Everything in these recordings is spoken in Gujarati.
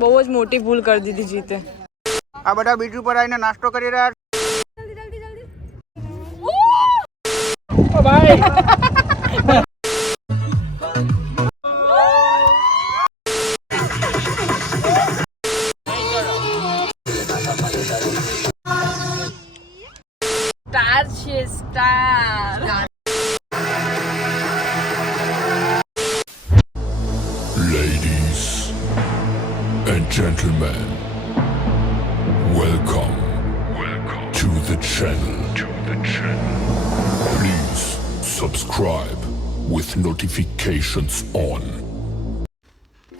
બહુ જ મોટી ભૂલ કરી દીધી જીતે. આ બધા બીચ ઉપર આવીને નાસ્તો કરી રહ્યા છે. ભાઈ સ્ટાર છે star. Ladies and gentlemen, welcome to the channel. Please subscribe with notifications on.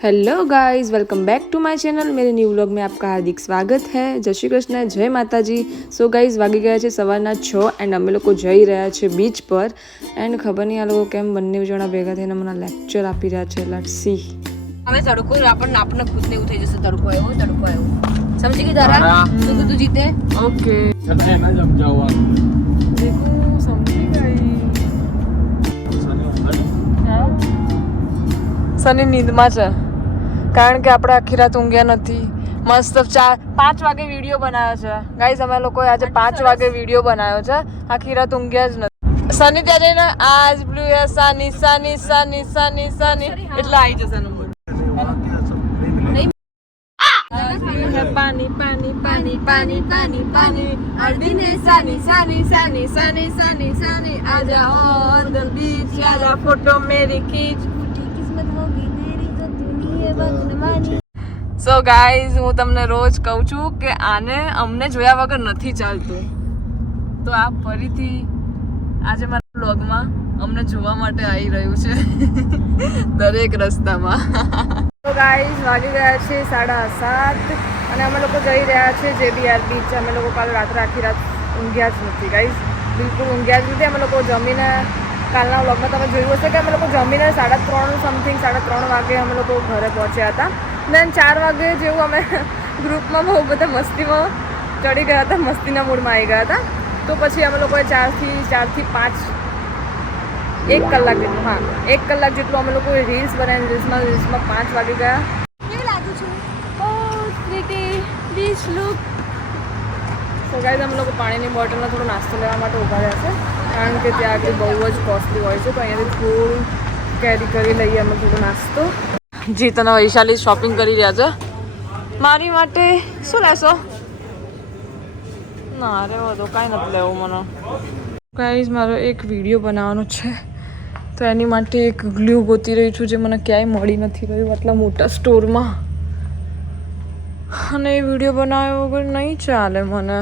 Hello guys, welcome back to my channel. मेरे न्यू व्लॉग में आपका हार्दिक स्वागत है. जय श्री कृष्ण, जय माताजी. સો ગાઈઝ વાગી ગયા છે સવારના 6 એન્ડ અમે લોકો જઈ રહ્યા છે બીચ પર. એન્ડ ખબર નહીં આ લોકો કેમ બંને જણા ભેગા થઈને મને લેક્ચર આપી રહ્યા છે. Let's see. અમે તડકો આપણને ખુદ ને એવું થઈ જશે. તડકો આવ્યો સમજી ગઈ તારા શું કીધું જીતે? ઓકે એના સમજાવવા દેખો સમજી ગઈ. સની નીંદમાં છે કારણ કે આપણે આખી રાત ઊંઘ્યા નથી. મસ્ત 5 વાગે વિડીયો બનાવ્યો છે ગાઈઝ. અમે લોકોએ આજે 5 વાગે વિડીયો બનાવ્યો છે. આખી રાત ઊંઘ્યા જ નથી. સની ત્યાં જઈને આજ બ્લુ સની સની સની સની સની એટલે આવી જશે નંબર. પાણી પાણી પાણી પાણી પાણી પાણી અર્દીને સાની Sunny Sunny Sunny Sunny Sunny આજા ઓન ધ બીચ આજા ફોટો મેરી ખીંચ. સો ગાઈઝ, હું તમને રોજ કહું છું કે આને અમને જોયા વગર નથી ચાલતું. તો આ ફરીથી આજે મારા બ્લોગમાં અમને જોવા માટે આવી રહ્યું છે દરેક રસ્તામાં. તો ગાઈઝ વાગી ગયા છે 7:30 અને અમે લોકો જઈ રહ્યા છે JBR બીચ. અમે લોકો કાલે રાત્રે આખી રાત ઊંઘ્યા જ નથી ગાઈઝ, બિલકુલ ઊંઘ્યા જ નથી. અમે લોકો જમીને કાલના વ્લોગમાં તમે જોયું હશે કે અમે લોકો જમીને 3:30 વાગે અમે લોકો ઘરે પહોંચ્યા હતા. દેન 4 વાગે જેવું અમે ગ્રુપમાં બહુ બધા મસ્તીમાં ચડી ગયા હતા, મસ્તીના મૂડમાં આવી ગયા હતા. તો પછી અમે લોકોએ 4 થી 5 1 કલાક જેટલું 1 કલાક જેટલું અમે લોકોએ રીલ્સ બનાવીને રીલ્સમાં 5 વાગી ગયા. કેવી લાગુ છું? Pretty beach look. So guys, અમે લોકો પાણીની બોટલનો થોડો નાસ્તો લેવા માટે ઊભા રહ્યા છે કારણ કે ત્યાં આગળ બહુ જ કોસ્ટલી હોય છે. તો અહીંયાથી થોડું કેરી કરી લઈએ અમે થોડો નાસ્તો. જી તને વૈશાલી શોપિંગ કરી રહ્યા છે મારી માટે. શું લેશો? ના અરે વધુ કાંઈ નથી લેવું મને. ગાઈઝ, મારો એક વિડીયો બનાવવાનો છે તો એની માટે એક ગ્લુ ગોતી રહી છું જે મને ક્યાંય મળી નથી રહ્યું આટલા મોટા સ્ટોરમાં. અને એ વિડીયો બનાવ્યા વગર નહીં ચાલે મને.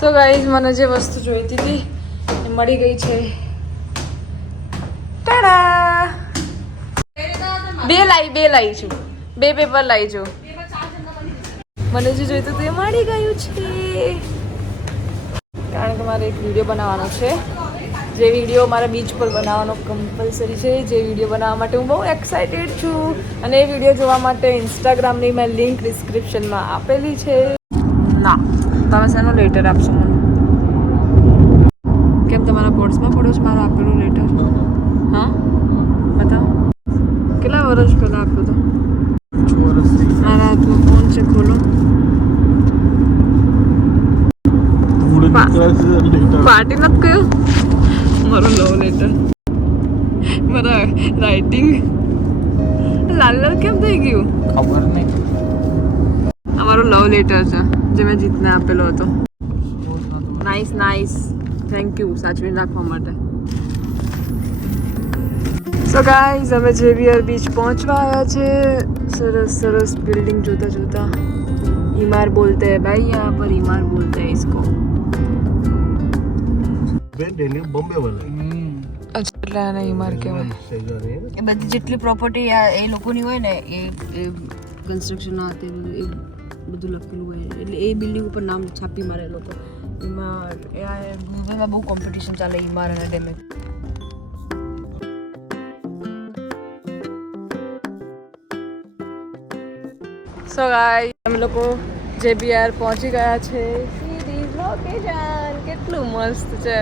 સો ગાઈઝ, મને જે વસ્તુ જોઈતી હતી એ મળી ગઈ છે. ટાડા! બે લાવી છું, 2 પેપર લાવી છું. મને જે જોઈતું હતું એ મળી ગયું છે કારણ કે મારે એક વિડીયો બનાવવાનો છે. જે વિડીયો મારા બીચ પર બનાવવાનો કમ્પલસરી છે. જે વિડીયો બનાવવા માટે હું બહુ એક્સાઇટેડ છું. અને એ વિડીયો જોવા માટે ઇન્સ્ટાગ્રામની મેં લિંક ડિસ્ક્રિપ્શનમાં આપેલી છે. ના, તમે શેનો લેટર આપશો મને? કેમ તમારા પોર્ટ્સમાં પડ્યો છે મારો આપેલો લેટર? હા બતાવો. કેટલા વર્ષ પહેલાં આપ્યો હતો? મારા હાથમાં ફોન છે, ખોલો. પાર્ટી નથી કયો મારો લવ લેટર. મારા રાઇટિંગ લાલ લાલ કેમ થઈ ગયું ખબર નહીં. અમારો લવ લેટર છે જે મેં જીતને આપેલો હતો. નાઇસ નાઇસ, થેન્ક યુ સાચવીને રાખવા માટે. સો ગાઈઝ, અમે JBR બીચ પહોંચવા આવ્યા છે. સરસ સરસ બિલ્ડિંગ જોતા જોતા. ઈમાર બોલતે હૈ ભાઈ, यहाँ पर ईमार बोलते हैं इसको. બોમ્બે વાળા અચ્છા, એટલે આને ઈમાર કહેવાય. એ બધી જેટલી પ્રોપર્ટી એ લોકોની હોય ને એ કન્સ્ટ્રક્શન એ બધું લખેલું હોય એટલે એ બિલ્ડિંગ ઉપર નામ છાપી મારે એ લોકો. ઈમાર ગૂગલમાં બહુ કોમ્પિટિશન ચાલે ઈમાર અને ડેમેજ. સો ગાઈસ, અમે લોકો JBR પહોંચી ગયા છે. સીધી લોકેશન કેટલું મસ્ત છે.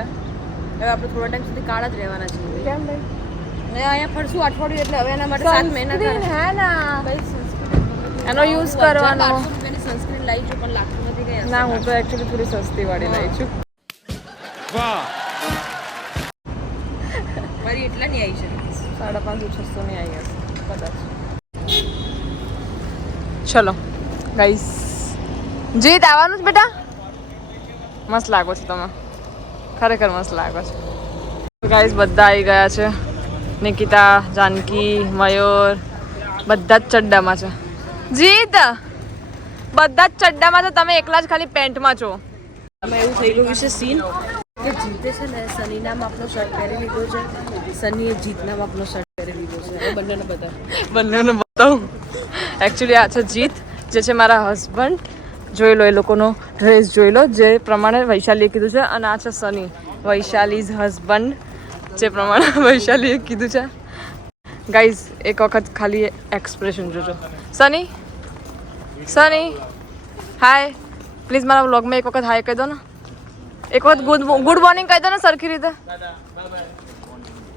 હવે આપણે થોડા ટાઈમ સુધી કાળા જ રહેવાના છીએ. કેમ ભાઈ? ને અહીંયા ફરશું અઠવાડિયું એટલે હવે એના માટે 7 મહિના Sunscreen હે ના ભાઈ એનો યુઝ કરવાનો સનસ્ક્રીન લાવી છું પણ લાગતું નથી કે ના હું તો એકચ્યુઅલી થોડી સસ્તી વાળી લાવી છું મારી એટલા નહીં આવી છે 550-600 ની આવી હશે કદાચ ચલો ગાઈસ જીત આવવાનું જ બેટા મસ્ત લાગો છો તમે ખરેખર મસ્ત લાગો છો ગાઈસ બધા આવી ગયા છે નિકિતા જાનકી મયુર બધા જ ચડ્ડામાં છે જીત બધા જ ચડ્ડામાં છે તમે એકલા જ ખાલી પેન્ટમાં છો આમાં એવું થઈ ગયું છે સીન કે જીતે છે ને સની નામ આપણો શર્ટ પહેરી લીધો છે સનીએ જીત નામ આપણો શર્ટ પહેરી લીધો છે હવે બંનેને બંનેને બતાવું એકચ્યુઅલી આ છે જીત જે છે મારા હસબન્ડ જોઈ લો એ લોકોનો ડ્રેસ જોઈ લો જે પ્રમાણે વૈશાલીએ કીધું છે અને આ છે સની વૈશાલીઝ હસબન્ડ જે પ્રમાણે વૈશાલીએ કીધું છે ગાઈઝ એક વખત ખાલી એક્સપ્રેશન જોજો સની સની હાય પ્લીઝ મારા વ્લોગમાં એક વખત હાય કહી દો ને એક વખત ગુડ મોર્નિંગ કહી દો ને સરખી રીતે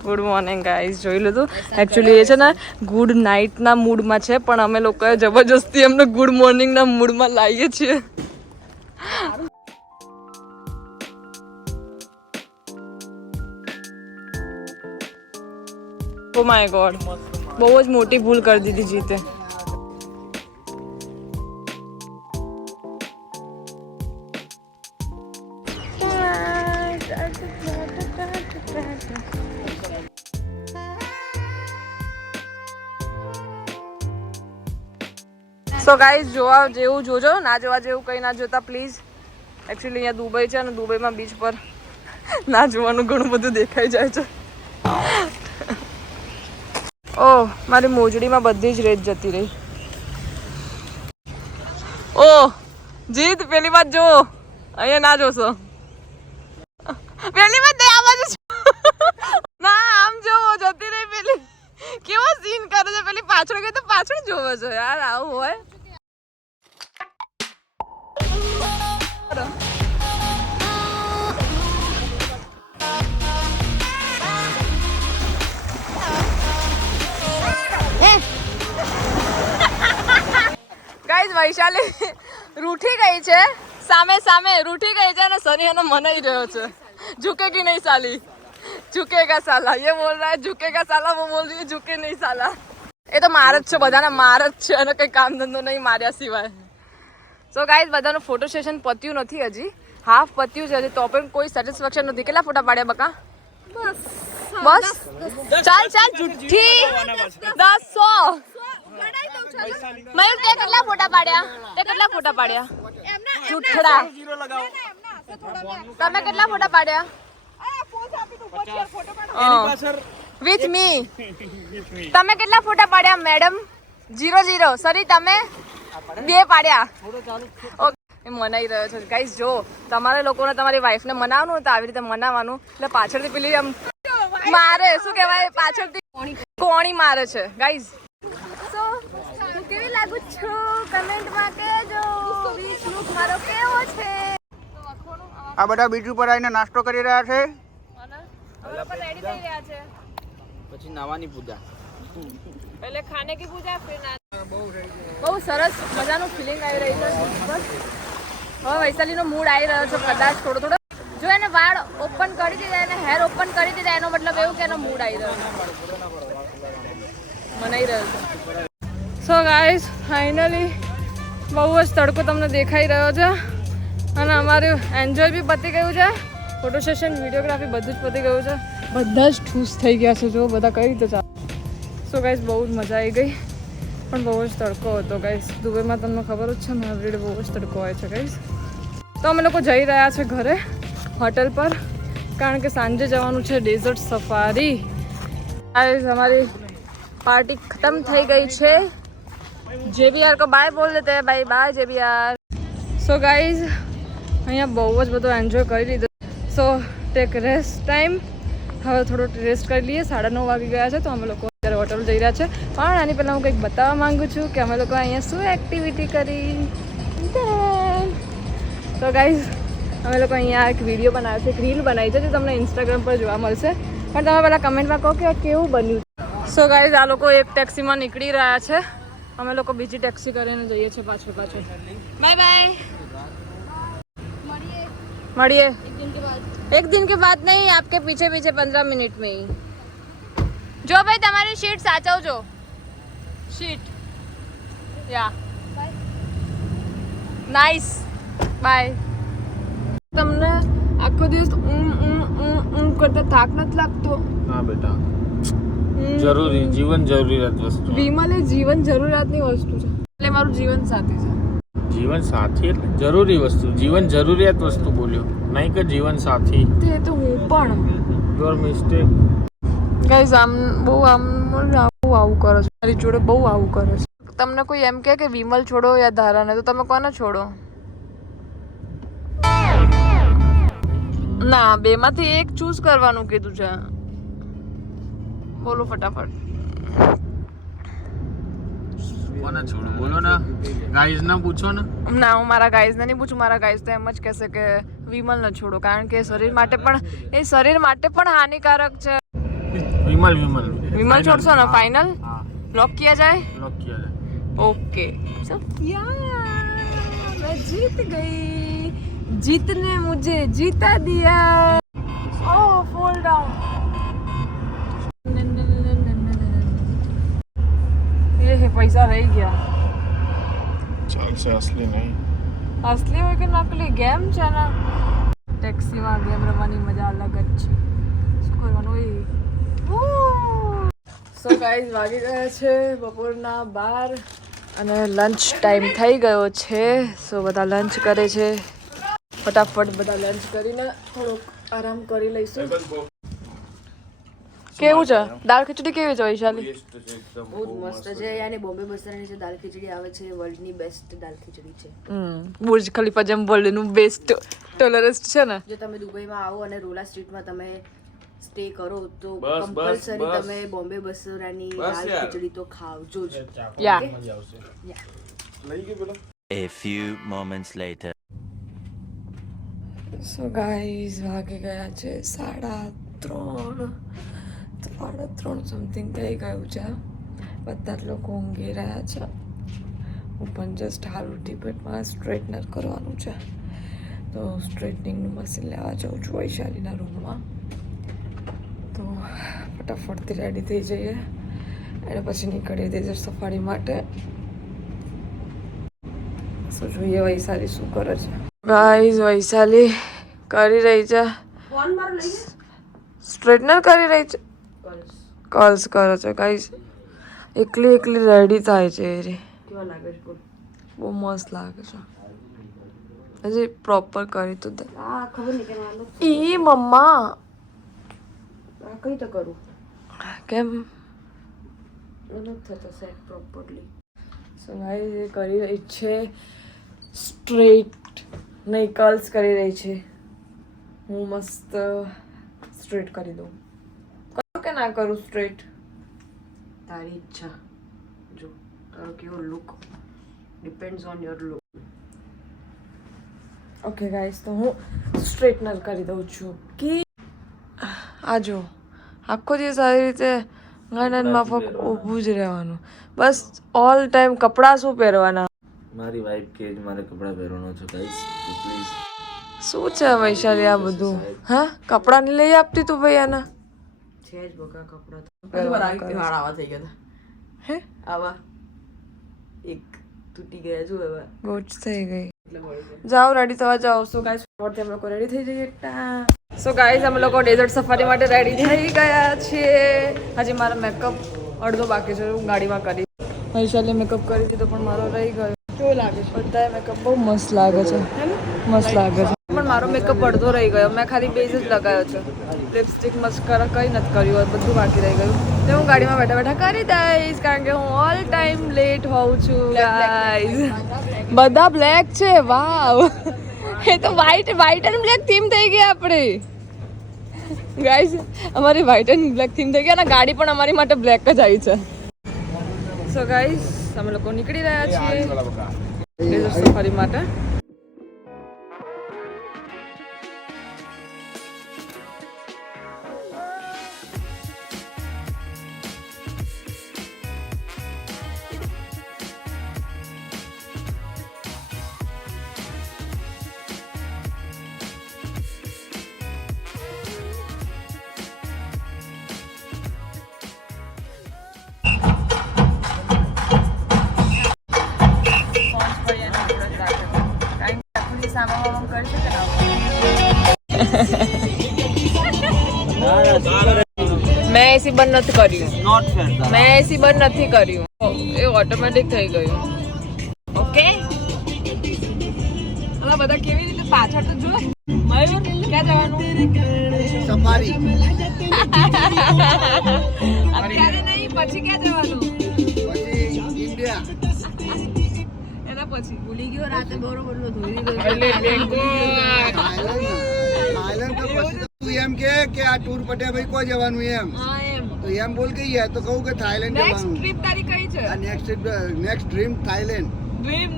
ગુડ મોર્નિંગ ગાઈઝ જોઈ લીધું એકચ્યુઅલી એ છે ને ગુડ નાઇટના મૂડમાં છે પણ અમે લોકોએ જબરજસ્તી એમને ગુડ મોર્નિંગના મૂડમાં લાવીએ છીએ ઓ માય ગોડ બહુ જ મોટી ભૂલ કરી દીધી જીતે સો ગાઈઝ જોવા જેવું જોજો ના જોવા જેવું કંઈ ના જોતા પ્લીઝ એકચ્યુઅલી અહીંયા દુબઈ છે અને દુબઈમાં બીચ પર ના જોવાનું ઘણું બધું દેખાઈ જાય છે ઓહ મારી મોજડીમાં બધી જ રેત જતી રહી ઓહ જીત પેલી વાત જો અહીંયા ના જોશો પેલી વાત આ બાજુ ના આમ જોવો જતી રહી પેલી કેવો સીન કરે છે પેલી પાછળ ગઈ તો પાછળ જોવે છે યાર આવું હોય ગાઈઝ વૈશાલી રૂઠી ગઈ છે સામે સામે રૂઠી ગઈ છે અને સની એને મનાઈ રહ્યો છે झुकेगी नहीं साली झुकेगा साला ये बोल रहा है झुकेगा साला वो बोल रही है झुके नहीं साला એ તો માર જ છે બધાના માર જ છે અને કંઈ કામ ધંધો નહીં માર્યા સિવાય સો ગાઈઝ બધાનું ફોટો સેશન પત્યું નથી હજી હાફ પત્યું છે હજી તો પણ કોઈ સેટિસ્ફેક્શન નથી કેટલા ફોટા પાડ્યા બકા બસ ચાલ ચાલ જુઠ્ઠી 10 મયુર તે કેટલા ફોટા પાડ્યા જુઠ્ઠડા તમે કેટલા ફોટા પાડ્યા વિથ મી તમે કેટલા ફોટા પાડ્યા મેડમ 0 સરી તમે 2 પાડ્યા એ મનાઈ રહ્યો છે ગાઈસ જો તમારે લોકોને તમારી વાઈફને મનાવવાનું તો આવી રીતે મનાવવાનું એટલે પાછળથી પેલી આમ મારે શું કહેવાય પાછળથી કોણી મારે છે ગાઈસ સો હું કેવી લાગુ છું કમેન્ટમાં કહેજો વીસ લુક મારો કેવો છે આ બધા બીચ ઉપર આવીને નાસ્તો કરી રહ્યા છે રેડી થઈ રહ્યા છે પછી નાવાની પૂજા पहले खाने की पूजा फिर બહુ સરસ મજાનું ફિલિંગ આવી રહી છે બસ હવે વૈશાલીનો મૂડ આવી રહ્યો છે કદાચ થોડો જો એને વાળ ઓપન કરી દીધા એને હેર ઓપન કરી દીધા એનો મતલબ એવું કે એનો મૂડ આવી રહ્યો છે મનાઈ રહ્યો છે સો ગાઈસ ફાઇનલી બહુ જ તડકો તમને દેખાઈ રહ્યો છે અને અમારું એન્જોય બી પતી ગયું છે ફોટો સેશન વિડીયોગ્રાફી બધું જ પતી ગયું છે બધા જ ઠૂસ થઈ ગયા છે જો બધા કઈ રીતે ચાલે સો ગાઈસ બહુ જ મજા આવી ગઈ પણ બહુ જ તડકો હતો ગાઈસ દુબઈમાં તમને ખબર જ છે ને એવરીડે બહુ જ તડકો હોય છે ગાઈસ તો અમે લોકો જઈ રહ્યા છે ઘરે હોટલ પર કારણ કે સાંજે જવાનું છે ડેઝર્ટ સફારી ગાઈસ हमारी पार्टी खत्म થઈ ગઈ છે JBR को बाय बोल देते हैं bye bye JBR so guys અહીંયા બહુ જ બધો એન્જોય કરી લીધો સો ટેક રેસ્ટ ટાઈમ હવે થોડો રેસ્ટ કરી લઈએ 9:30 વાગી ગયા છે તો અમે લોકો અત્યારે હોટલ જઈ રહ્યા છે પણ આની પહેલાં હું કંઈક બતાવવા માંગુ છું કે અમે લોકો અહીંયા શું એક્ટિવિટી કરી તો ગાઈઝ અમે લોકો અહીંયા એક વિડીયો બનાવ્યો છે એક રીલ બનાવી છે જે તમને ઇન્સ્ટાગ્રામ પર જોવા મળશે પણ તમે પેલા કમેન્ટમાં કહો કે કેવું બન્યું. સો ગાઈઝ આ લોકો એક ટેક્સીમાં નીકળી રહ્યા છે, અમે લોકો બીજી ટેક્સી કરીને જઈએ છીએ પાછળ. બાય બાય, મળીએ एक दिन के बाद नहीं, आपके पीछे 15 मिनट में ही. જો ભાઈ તમારી શીટ સાચવજો, શીટ યા નાઈસ બાય. તમને આખો દિવસ કરતા થાક નથી લાગતો? હા બેટા, જરૂરી જીવન જરૂરિયાત વસ્તુ. વિમલ એ જીવન જરૂરિયાતની વસ્તુ છે, એટલે મારું જીવન સાથી છે. જીવન સાથી એટલે જરૂરી વસ્તુ, જીવન જરૂરિયાત વસ્તુ બોલ્યો, નહીં કે જીવન સાથી. તે તો હું પણ યોર મિસ્ટેક. ગાઈઝ આવું કરો છો, મારી જોડે બહુ આવું કરો છો. તમને કોઈ એમ કહે કે વિમલ છોડો યા ધારાને, તો તમે કોને છોડો? ના, બેમાંથી એક ચૂઝ કરવાનું કીધું છે. બોલો ફટાફટ. કોને છોડો બોલો ને, ગાઈઝ ના પૂછો ને. ના, હું મારા ગાઈઝને નહીં પૂછું. મારા ગાઈઝ તો એમ જ કહેશે કે વિમલને છોડો, કારણ કે શરીર માટે પણ હાનિકારક છે. વિમલ છોડશો ને? ફાઇનલ लॉक किया जाए? लॉक किया जाए. ओके. मैं जीत गई, जीतने मुझे जीता दिया. ओह फॉल डाउन. ये है पैसा रह गया. ચાલશે, અસલી નહીં. असली હોય કે નકલી, ગેમ છે ને. ટેક્સીમાં ગેમ રમવાની મજા અલગ જ છે. શું કરવાનું હોય? સો ગાઈઝ વાગી ગયા છે બપોરના 12 અને લંચ ટાઈમ થઈ ગયો છે. સો બધા લંચ કરે છે. ફટાફટ બધા લંચ કરીને થોડોક આરામ કરી લઈશું. કેવું છે દાળ ખીચડી? કેવી છે વૈશાલી? બહુ જ મસ્ત છે. યાની બોમ્બે બસરાની જે દાલ ખીચડી આવે છે, વર્લ્ડની બેસ્ટ દાલ ખીચડી છે. બુર્જ ખલીફા જેમ વર્લ્ડનું બેસ્ટ ટોલરસ્ટ છે ને. જો તમે દુબઈમાં આવો અને રોલા સ્ટ્રીટમાં તમે સ્ટે કરો તો કમ્પલસરી તમે બોમ્બે બસરાની દાલ ખીચડી તો ખાવજો જ. યા A few moments later. So guys વાગી ગયા છે 3:30 સમથિંગ થઈ ગયું છે. બધા જ લોકો ઊંઘી રહ્યા છે. હું પણ જસ્ટ હાલ ઉઠી પેટમાં સ્ટ્રેટનર કરવાનું છે, તો સ્ટ્રેટનિંગનું મશીન લેવા જાઉં છું વૈશાલીના રૂમમાં. તો ફટાફટથી રેડી થઈ જઈએ અને પછી નીકળીએ દેજર સફારી માટે. શું જોઈએ વૈશાલી શું કરે છે? ગાઈઝ વૈશાલી કરી રહી છે, સ્ટ્રેટનર કરી રહી છે, કર્લ્સ કરે છે. ગાઈઝ એકલી રેડી થાય છે એ રે. કેવા લાગે છે? બહુ મસ્ત લાગે છે. હજી પ્રોપર કરી તો દે. આ ખબર નહીં કે આલો ઈ મમ્મા આ કઈ તો કરું કેમ નથી થતો સેટ પ્રોપરલી. સો ગાઈઝ એ કરી રહી છે સ્ટ્રેટ, નહીં કર્લ્સ કરી રહી છે. હું મસ્ત સ્ટ્રેટ કરી દઉં. કરું કે ના કરું સ્ટ્રેટ? તારી ઈચ્છા. જો તારો કેવો look depends on your look. Okay guys, તો હું સ્ટ્રેટનર કરી દઉં છું. કે આ જો આખો દિવસ આવી રીતે ગાર્ડન માફક ઊભું જ રહેવાનું. બસ ઓલ ટાઈમ કપડાં શું પહેરવાના? મારી વાઈફ કે મારે કપડાં પહેરવાનો છે ગાઈસ, પ્લીઝ. શું છે વૈશાલી આ બધું? હા, કપડાં નહીં લઈ આપતી તું ભાઈ આના? છે જ બકા કપડા તો આવા થઈ ગયા હતા. હે આવા એક તૂટી ગયા જો હવે ગોચ થઈ ગઈ. જાઓ રેડી થવા જાઓ. સો ગાઈસ ફટાફટ અમે લોકો રેડી થઈ જઈએ. સો ગાઈસ અમે લોકો ડેઝર્ટ સફારી માટે રેડી થઈ ગયા છીએ. હજી મારો મેકઅપ અડધો બાકી છે, હું ગાડીમાં કરી. વૈશાલી મેકઅપ કરી દીધો પણ મારો રહી ગયો. કેવું લાગે છે? બધા મેકઅપ બહુ મસ્ત લાગે છે, મસ્ત લાગે છે. પણ મારો મેકઅપ અડધો રહી ગયો. મેં ખાલી બેઝ જ લગાવ્યો છે, લિપસ્ટિક મસ્કારા કંઈ નથી કર્યું, બધું બાકી રહી ગયું. તો હું ગાડીમાં બેઠા બેઠા કરી દઈશ, કારણ કે હું ઓલ ટાઈમ લેટ હોઉં છું. ગાઈઝ બધા બ્લેક છે. વાવ, એ તો વ્હાઈટ એન્ડ બ્લેક થીમ થઈ ગઈ આપણે. ગાઈઝ અમારી વ્હાઈટ એન્ડ બ્લેક થીમ થઈ ગઈ અને ગાડી પણ અમારી માટે બ્લેક જ આવી છે. સો ગાઈઝ અમે લોકો નીકળી રહ્યા છીએ ડેઝર્ટ સફારી માટે. એસી બંધ નથી કર્યું. Not fair. મેં એસી બંધ નથી કર્યું. એ ઓટોમેટિક થઈ ગયું. ઓકે. અલા બધા કેવી રીતે પાછળ તો જો. મયુર ક્યાં જવાનું? સફારી અત્યારે નહીં, પછી ક્યાં જવાનું? પછી ઇન્ડિયા એના પછી ભૂલી ગયો રાતે બરોબર નો ધોઈ દીધો. થાઈલેન્ડ તો પછી તું એમ કે આ ટૂર પટ્યા ભાઈ કોઈ જવાનું એમ હા એમ. તો એમ બોલ કે યાર તો કહું કે થાઈલેન્ડ નેક્સ્ટ જવાનું ટ્રીપ તારી કઈ છે? આ next dream Thailand dream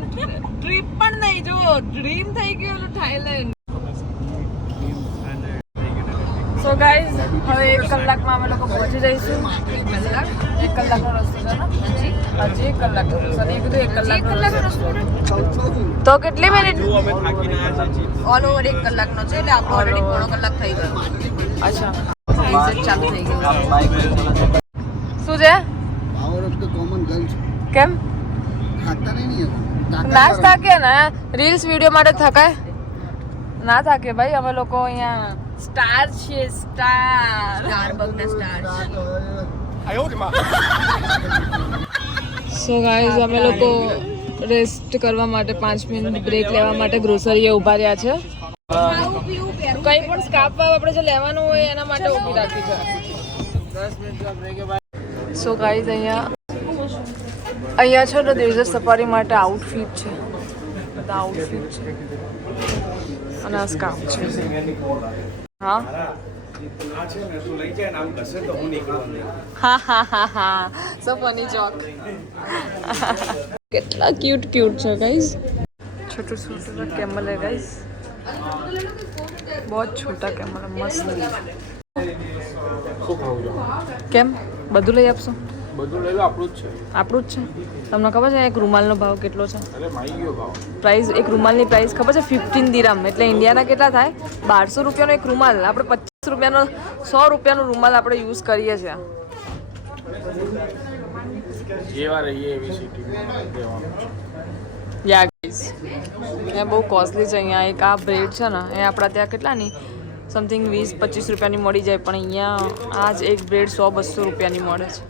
trip પણ નહીં, જો ડ્રીમ થઈ ગયું ઓલું થાઈલેન્ડ. સો ગાઈઝ, હવે 1 કલાકમાં અમે લોકો પહોંચી જઈશું. 1 કલાકનો રસ્તો છે ને? હજી 1 કલાકનો રસ્તો. સની કીધું 1 કલાકનો રસ્તો. તો કેટલી મિનિટ? ઓલ ઓવર 1 કલાકનો છે એટલે આપણો ઓલરેડી પોણો કલાક થઈ ગયો. અચ્છા, રિસર્ચ ચાલુ થઈ ગયું. શું છે? Power of the common girls કેમ ખાતા નહીં નાચ થાકે ને? રીલ્સ વિડીયો માટે થકાય ના થાકે ભાઈ. અમે લોકો અહીંયા સ્ટાર છીએ, સ્ટાર. સ્ટારબક્સના સ્ટાર સો ગાઈઝ, અમે લોકો રેસ્ટ કરવા માટે 5 મિનિટ બ્રેક લેવા માટે ગ્રોસરીએ ઊભા રહ્યા છે. કંઈ પણ સ્કાર્ફ આપણે જે લેવાનું હોય એના માટે ઊભી રાખી છે. સો ગાઈઝ, અહીંયા છે ને ડેઝર્ટ સફારી માટે આઉટફિટ છે. બધા આઉટફિટ છે અને આ સ્કાર્ફ છે. હા હા સો ફની જોક. કેટલા ક્यूट છે गाइस. छोटू छोटू कैमल है गाइस, बहुत छोटा कैमल है, मस्त. કેમ બધું લઈ આપશો? બધું લઈ લો, આપણું જ છે. આપણું જ છે. તમને ખબર છે એક રૂમાલનો ભાવ કેટલો છે? અરે માઈ ગયો ભાવ. પ્રાઇસ, એક રૂમાલની પ્રાઇસ ખબર છે? 15 દિરહમ. એટલે ઇન્ડિયાના કેટલા થાય? 1200 રૂપિયાનો એક રૂમાલ. આપણે 25 રૂપિયાનો 100 રૂપિયાનો રૂમાલ આપણે યુઝ કરીએ છીએ. જેવા રહીએ એવી સિટીમાં રહેવાનું છે. યા ગાઈસ, એ બહુ કોસ્ટલી છે. અહીંયા એક આ બ્રેડ છે ને, એ આપણા ત્યાં કેટલાની સમથિંગ 20-25 રૂપિયાની મળી જાય, પણ અહીંયા આ જ એક બ્રેડ 100-200 રૂપિયાની મળે છે.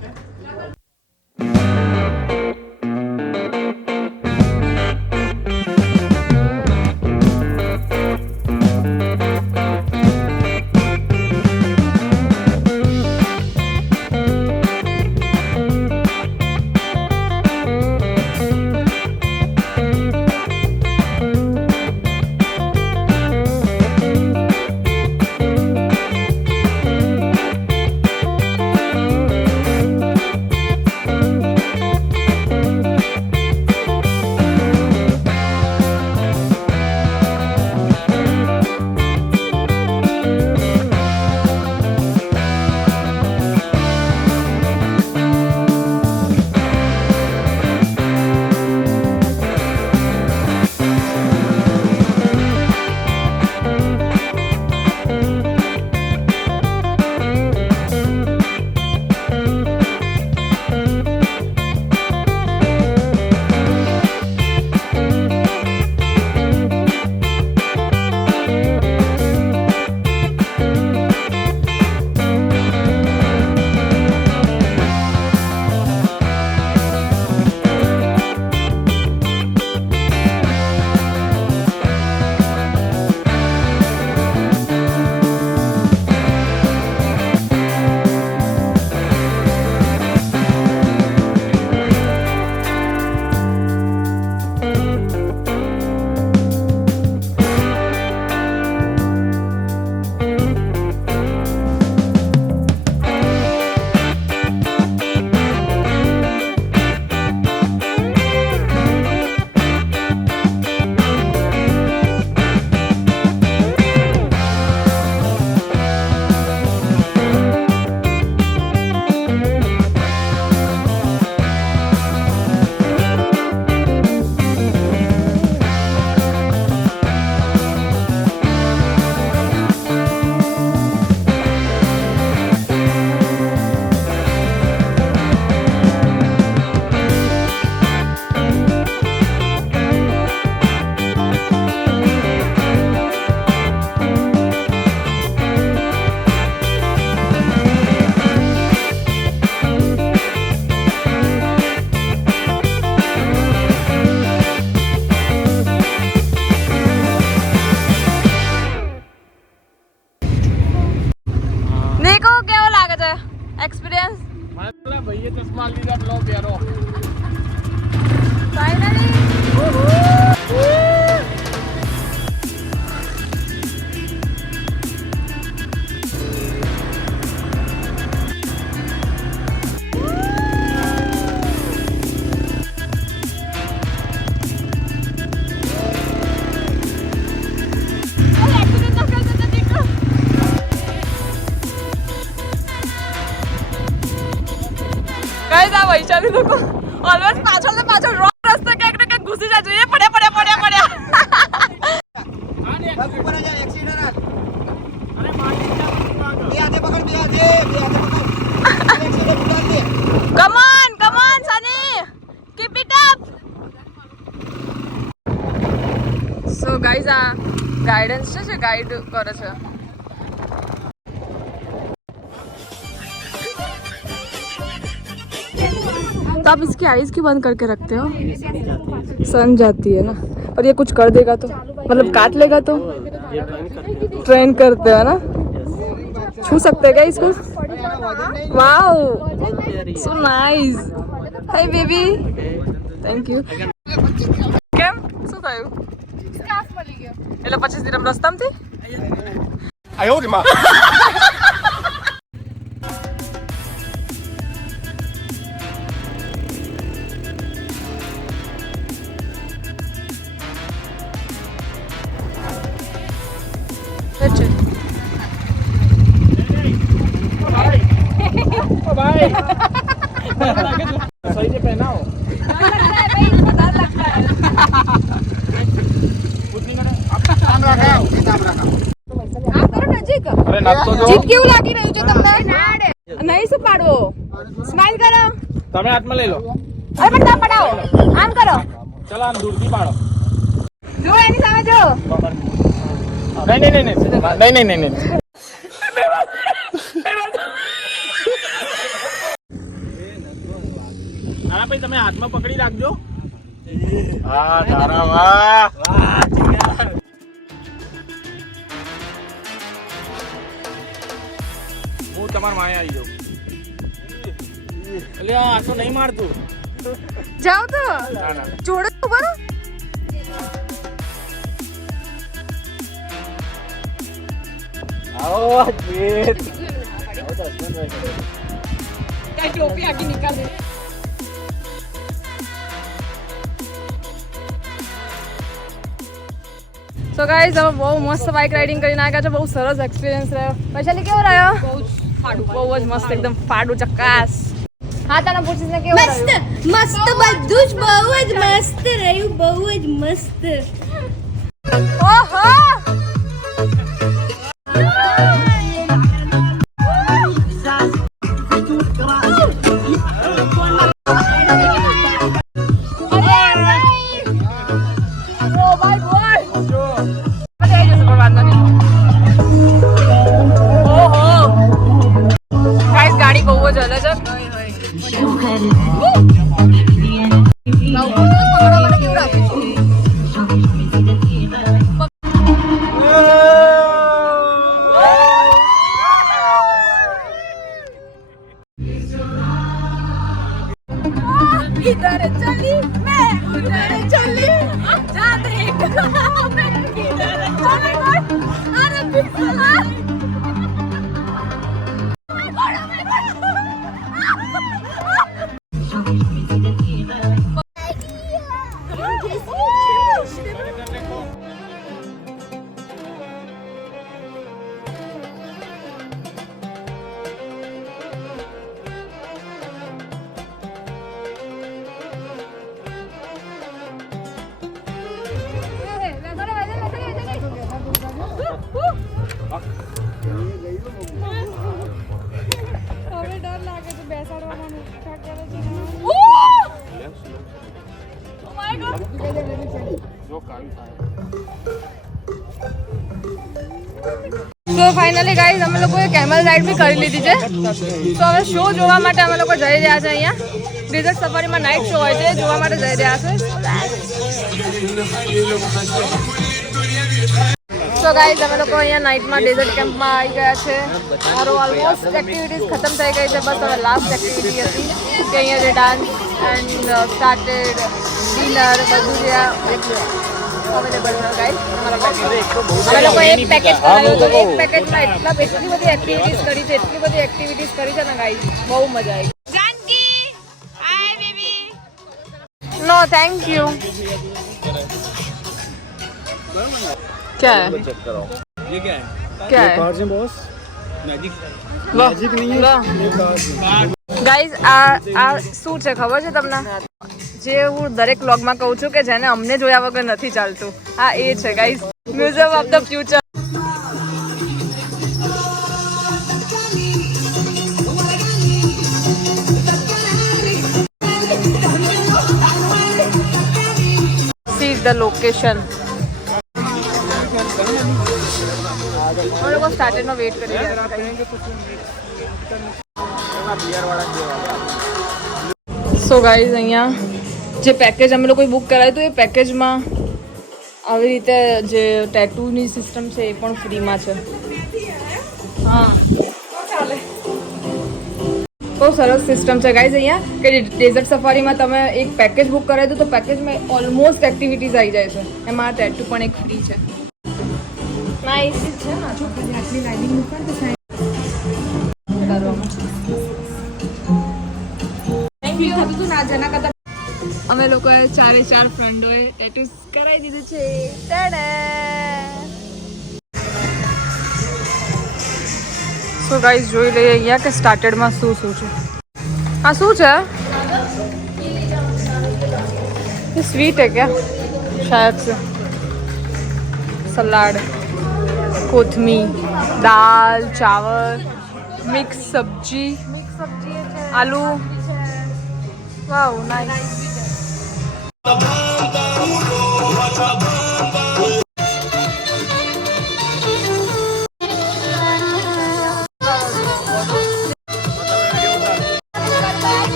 આટલો બેરો ગાઈસ આ વૈશાલી લોકો ઓલવેઝ પાછળ ને પાછળ રોંગ રસ્તે ક્યાંક ને ક્યાંક ઘૂસી જાય છે. એ પડ્યા ઉપર જા એક્સિડન્ટ અરે માટી બે હાથે પકડ એક્સિડન્ટ ઉતાર દે come on Sunny keep it up. So guys આ ગાઈડન્સ છે ગાઈડ કરે છે. तो आप इसकी आईज क्यों बंद करके रखते हो? सन जाती है ना. और ये कुछ कर देगा तो मतलब काट लेगा तो ट्रेन करते हैं ना. छू सकते हैं क्या इसको? Wow so nice. Hi baby thank you. કેમ શું થયું? સ્કાર્ફ મળી ગયો એટલે 25 દિરહમ રસ્તામાંથી. આયો રે માં भाई सही से पहना हो अरे नत तो जो જીપ કેવું લાગી રહ્યું છે તમને? નહીં શું પાડવો. સ્માઈલ કરો. તમે હાથમાં લઈ લો અરે પણ ના પડાવો. આમ કરો. ચલો આમ દૂરથી પાડો જો એની સામે જો. નહીં હા ભાઈ તમે હાથમાં પકડી રાખજો. હા તારા વાહ હું તમાર માએ આવી જાઉં. એટલે આ તો નહીં મારતું. જાઓ તો ના ના જોડે ઉભા રહો. આવો જીત ટોપી આખી નિકાલ દે. સો ગાઈઝ અમે બહુ મસ્ત બાઇક રાઇડિંગ કરીને આવ્યા છે. બહુ સરસ એક્સપિરિયન્સ રહ્યો. વૈશાલી કેવો રહ્યો? બહુ જ મસ્ત એકદમ ફાડું ચક્કાસ. હા તને પૂછીશ ને કેવો રહ્યો? મસ્ત બધું જ બહુ જ મસ્ત રહ્યું, બહુ જ મસ્ત. ઓહો ગાડી બહુ જ હલે છે. इधर चली मैं उधर चली जाने का मैं किधर चली अरे बिस्मिल्लाह હવે ડર લાગે છે બેસાડવાનો. તો ફાઇનલી ગાઈઝ અમે લોકોએ કેમલ રાઈડ બી કરી લીધી છે. તો હવે શો જોવા માટે અમે લોકો જઈ રહ્યા છે. અહીંયા ડેઝર્ટ સફારીમાં નાઇટ શો હોય છે, જોવા માટે જઈ રહ્યા છે. સો ગાઈઝ અમે લોકો અહીંયા નાઇટમાં ડેઝર્ટ કેમ્પમાં આવી ગયા છે. મારો ઓલમોસ્ટ એક્ટિવિટીઝ ખતમ થઈ ગઈ છે. બસ હવે લાસ્ટ એક્ટિવિટી હતી કે અહીંયા જે ડાન્સ એન્ડ સ્ટાર્ટેડ ડિનર બધું જે અવેલેબલ છે ગાઈઝ. અમે લોકો એક પેકેજ કરાવ્યું હતું. એક પેકેજમાં એટલી બધી એક્ટિવિટીઝ કરી છે, એટલી બધી એક્ટિવિટીઝ કરી છે ને ગાઈઝ, બહુ મજા આવી. No thank you. क्या है? ये क्या है? क्या है? कार्ड्स हैं बॉस. मैजिक नहीं है. ગાઈઝ આ શું છે ખબર છે તમને? જે હું દરેક વ્લોગમાં કહું છું કે જેને અમને જોયા વગર નથી ચાલતું, આ એ છે guys, museum of the future. The location. हम लोग स्टार्टेड में वेट करेंगे. સો ગાઈઝ અહીંયા જે પેકેજ અમે લોકોએ બુક કરાવ્યું હતું એ પેકેજમાં આવી રીતે જે ટેટુની સિસ્ટમ છે એ પણ ફ્રીમાં છે. હા ચાલે, બહુ સરસ સિસ્ટમ છે ગાઈઝ અહીંયા કે ડેઝર્ટ સફારીમાં તમે એક પેકેજ બુક કરાવી દો તો પેકેજમાં ઓલમોસ્ટ એક્ટિવિટીઝ આવી જાય છે. એમાં આ ટેટુ પણ એક ફ્રી છે. નાઈસ છે ને. આટલી લાઇટિંગ મૂકવાનું તો થેન્ક યુ. હતું ના જેના કરતા અમે લોકોએ 4 ફ્રેન્ડોએ ટેટુ કરાવી દીધું છે. સો ગાઈઝ જોઈ લઈએ અહીંયા કે સ્ટાર્ટેડમાં શું છે. આ શું છે? ये स्वीट है क्या? शायद से. सलाद, कोथमीर, दाल, चावल, मिक्स सब्जी, आलू. Wow nice.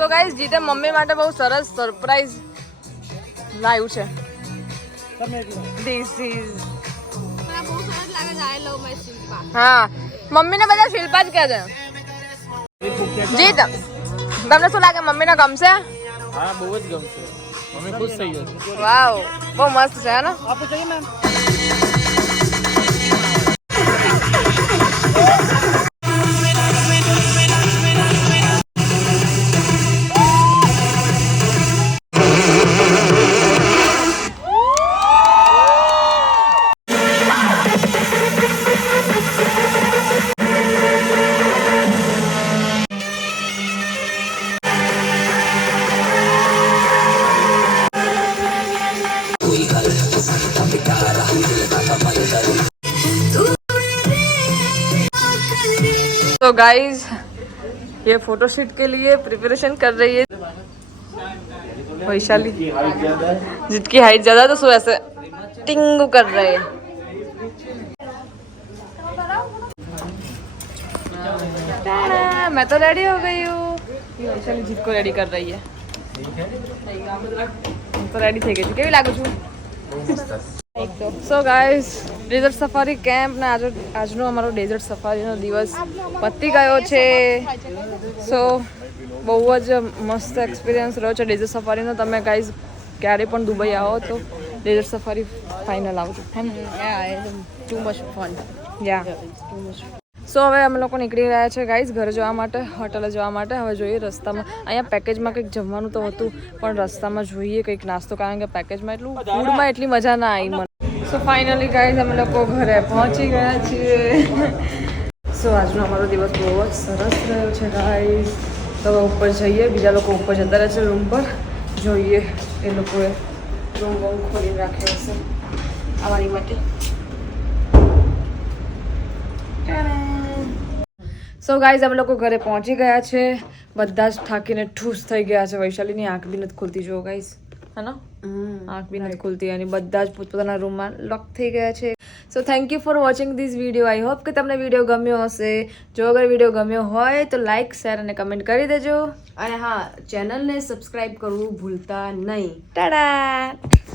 તો ગાઈઝ જીતે મમ્મી માટે બહુ સરસ સરપ્રાઈઝ લાવ્યું છે. ધીસ ઇઝ હા, મમ્મીને બધા શિલ્પા જ કહે છે. જીત તમને શું લાગે, મમ્મીને ગમશે? હા, બહુ જ ગમશે. મમ્મી ખુશ થઈ જશે. વાવ, બહુ મસ્ત છે ને. આપકો ચાહીએ મેમ? तो गाइज ये फोटोशूट के लिए प्रिपरेशन कर रही है वैशाली. जिसकी हाइट ज्यादा तो सो ऐसे टिंगू कर रहे हैं. मैं तो रेडी हो गई हूँ. वैशाली जीत को रेडी कर रही है. तो रेडी થઈ ગઈ છું. કેવી લાગુ છું? So guys desert safari camp ને આજનો અમારો ડેઝર્ટ સફારીનો દિવસ પતી ગયો છે. સો બહુ જ મસ્ત એક્સપિરિયન્સ રહ્યો છે ડેઝર્ટ સફારીનો. તમે ગાઈઝ ક્યારે પણ દુબઈ આવો તો ડેઝર્ટ સફારી ફાઇનલ આવજો. Too much fun. યા સો હવે અમે લોકો નીકળી રહ્યા છે ગાઈઝ ઘરે જવા માટે, હોટલે જવા માટે. હવે જોઈએ રસ્તામાં, અહીંયા પેકેજમાં કંઈક જમવાનું તો હતું પણ રસ્તામાં જોઈએ કંઈક નાસ્તો, કારણ કે પેકેજમાં એટલું ફૂડમાં એટલી મજા ના આવી મને. સો ફાઇનલી ગાઈઝ અમે લોકો ઘરે પહોંચી ગયા છીએ. સો આજનો અમારો દિવસ બહુ જ સરસ રહ્યો છે ગાઈઝ. તો હવે ઉપર જઈએ, બીજા લોકો ઉપર જતા રહે છે રૂમ પર. જોઈએ એ લોકોએ રૂમ ખોલી રાખ્યો હશે અમારી માટે. સો ગાઈઝ અમે લોકો ઘરે પહોંચી ગયા છે. બધા જ થાકીને ઠૂસ થઈ ગયા છે. વૈશાલીની આંખ બી નથી ખુલતી જો ગાઈઝ, હે ને? આંખ બી નથી ખુલતી અને બધા જ પોતપોતાના રૂમમાં લોક થઈ ગયા છે. So thank you for watching this video. I hope કે તમને વિડીયો ગમ્યો હશે. જો અગર વિડીયો ગમ્યો હોય તો લાઇક શેર અને કમેન્ટ કરી દેજો. અને હા, ચેનલને સબસ્ક્રાઇબ કરવું ભૂલતા નહીં. ટાડા.